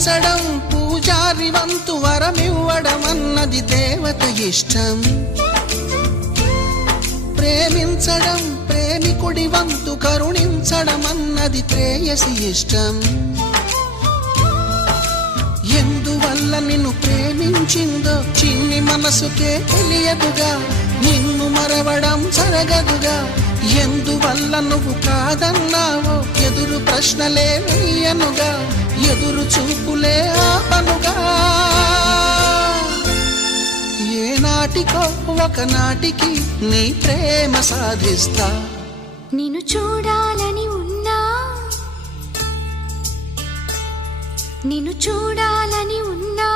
పూజించడం పూజారి వంతు వరమివ్వడం అన్నది దేవత ఇష్టం. ప్రేమించడం ప్రేమికుడి వంతు కరుణించడం అన్నది ప్రేయసి ఇష్టం. ఎందువల్ల నిన్ను ప్రేమించిందో చిన్ని మనసుకే తెలియదుగా, నిన్ను మరవడం జరగదుగా. ఎందువల్ల నువ్వు కాదన్నావో ఎదురు ప్రశ్నలే వేయనుగా, ఎదురు చూపులే ఆపనుగా. ఏనాటికో ఒకనాటికి నీ ప్రేమ సాధిస్తా. నిన్ను చూడాలని ఉన్నా, నిన్ను చూడాలని ఉన్నా